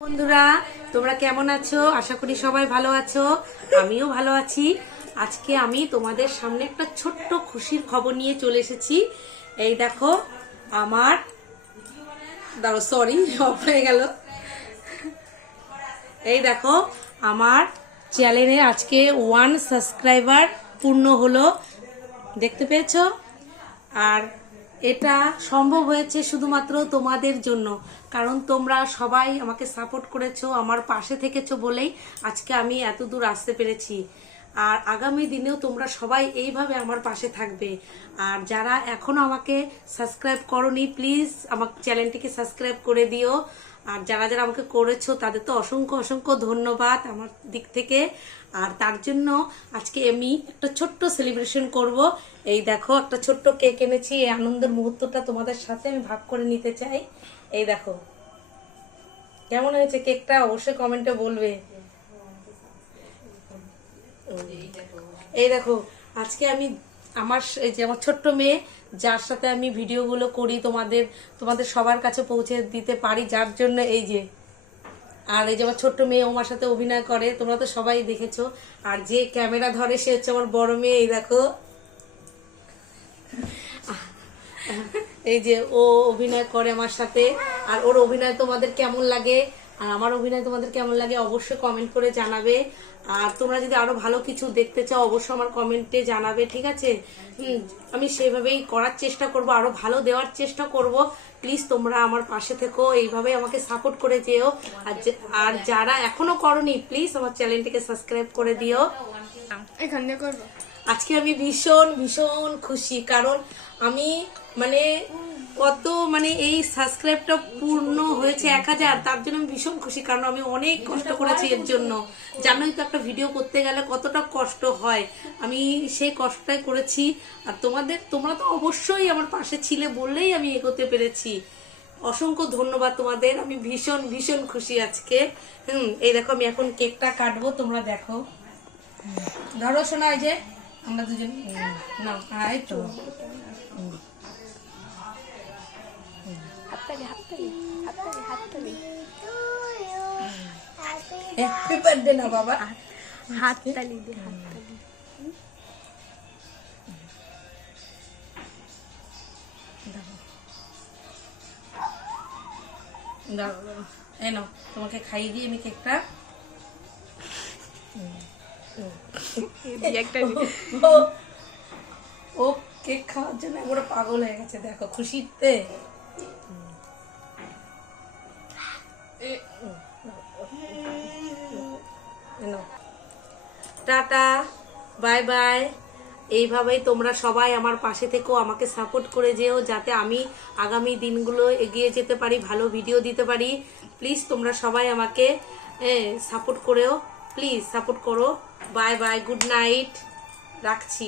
বন্ধুরা, তোমরা কেমন আছো? আশা করি সবাই ভালো আছো। আমিও ভালো আছি। আজকে আমি তোমাদের সামনে একটা ছোট্ট খুশির খবর নিয়ে চলে এসেছি। এই দেখো, আমার দাঁড়ো, সরি, অফ হয়ে গেল। এই দেখো, আমার চ্যানেলে আজকে 1 সাবস্ক্রাইবার পূর্ণ হলো। দেখতে পেয়েছো? আর এটা সম্ভব হয়েছে শুধুমাত্র তোমাদের জন্য, কারণ তোমরা সবাই আমাকে সাপোর্ট করেছো, আমার পাশে থেকেছো বলেই আজকে আমি এত দূর আসতে পেরেছি। আর আগামী দিনেও তোমরা সবাই এইভাবে আমার পাশে থাকবে। আর যারা এখনো আমাকে সাবস্ক্রাইব করোনি, প্লিজ আমার চ্যানেলটিকে সাবস্ক্রাইব করে দিও। আর যারা যারা আমাকে করেছো তাদের তো অসংখ্য অসংখ্য ধন্যবাদ আমার দিক থেকে। আর তার জন্য আজকে আমি একটা ছোট্ট সেলিব্রেশন করব। এই দেখো, একটা ছোট্ট কেক এনেছি। এই আনন্দের মুহূর্তটা তোমাদের সাথে আমি ভাগ করে নিতে চাই। এই দেখো, কেমন হয়েছে কেকটা অবশ্যই কমেন্টে বলবে। এই দেখো, আজকে আমি এই যে আমার ছোট্ট মেয়ে, যার সাথে আমি ভিডিওগুলো করি, তোমাদের সবার কাছে পৌঁছে দিতে পারি, যার জন্য এই যে। আর এই যে আমার ছোট্ট মেয়ে আমার সাথে অভিনয় করে, তোমরা তো সবাই দেখেছো। আর যে ক্যামেরা ধরে সে হচ্ছে আমার বড় মেয়ে। এই দেখো, এই যে ও অভিনয় করে আমার সাথে। আর ওর অভিনয় তোমাদের কেমন লাগে আর আমার অভিনয় তোমাদের কেমন লাগে অবশ্যই কমেন্ট করে জানাবে। আর তোমরা যদি আরো ভালো কিছু দেখতে চাও অবশ্যই আমার কমেন্টে জানাবে, ঠিক আছে? আমি সেভাবেই করার চেষ্টা করব, আরো ভালো দেওয়ার চেষ্টা করব। প্লিজ তোমরা আমার পাশে থেকো, এইভাবে আমাকে সাপোর্ট করে যেও। আর যারা এখনো করনি, প্লিজ আমার চ্যানেলটিকে সাবস্ক্রাইব করে দিও। এখানে করবো। আজকে আমি ভীষণ ভীষণ খুশি, কারণ আমি এই সাবস্ক্রাইবটা পূর্ণ হয়েছে 1000। তার জন্য আমি ভীষণ খুশি, কারণ আমি অনেক কষ্ট করেছি এর জন্য। জানোই তো একটা ভিডিও করতে গেলে কতটা কষ্ট হয়, আমি সেই কষ্টটাই করেছি। আর তোমরা তো অবশ্যই আমার পাশে ছিলে বললেই আমি এগোতে পেরেছি। অসংখ্য ধন্যবাদ তোমাদের। আমি ভীষণ ভীষণ খুশি আজকে। এই দেখো, আমি এখন কেকটা কাটবো, তোমরা দেখো। ধরো শোনা, এই যে আমরা দুজন না, এই তো হ্যাপি বার্থডে না বাবা, হাততালি দে, হাততালি। এই নাও, তোমাকে খাইয়ে দিই আমি কেকটা। ও কেক খাওয়ার জন্য পুরো পাগল হয়ে গেছে, দেখো খুশিতে। Tata, bye bye. এইভাবেই তোমরা সবাই আমার পাশে থেকো, আমাকে সাপোর্ট করে যেও, যাতে আমি আগামী দিনগুলো এগিয়ে যেতে পারি, ভালো ভিডিও দিতে পারি। প্লিজ তোমরা সবাই আমাকে সাপোর্ট করেও, প্লিজ সাপোর্ট করো। বাই বাই, গুড নাইট, রাখছি।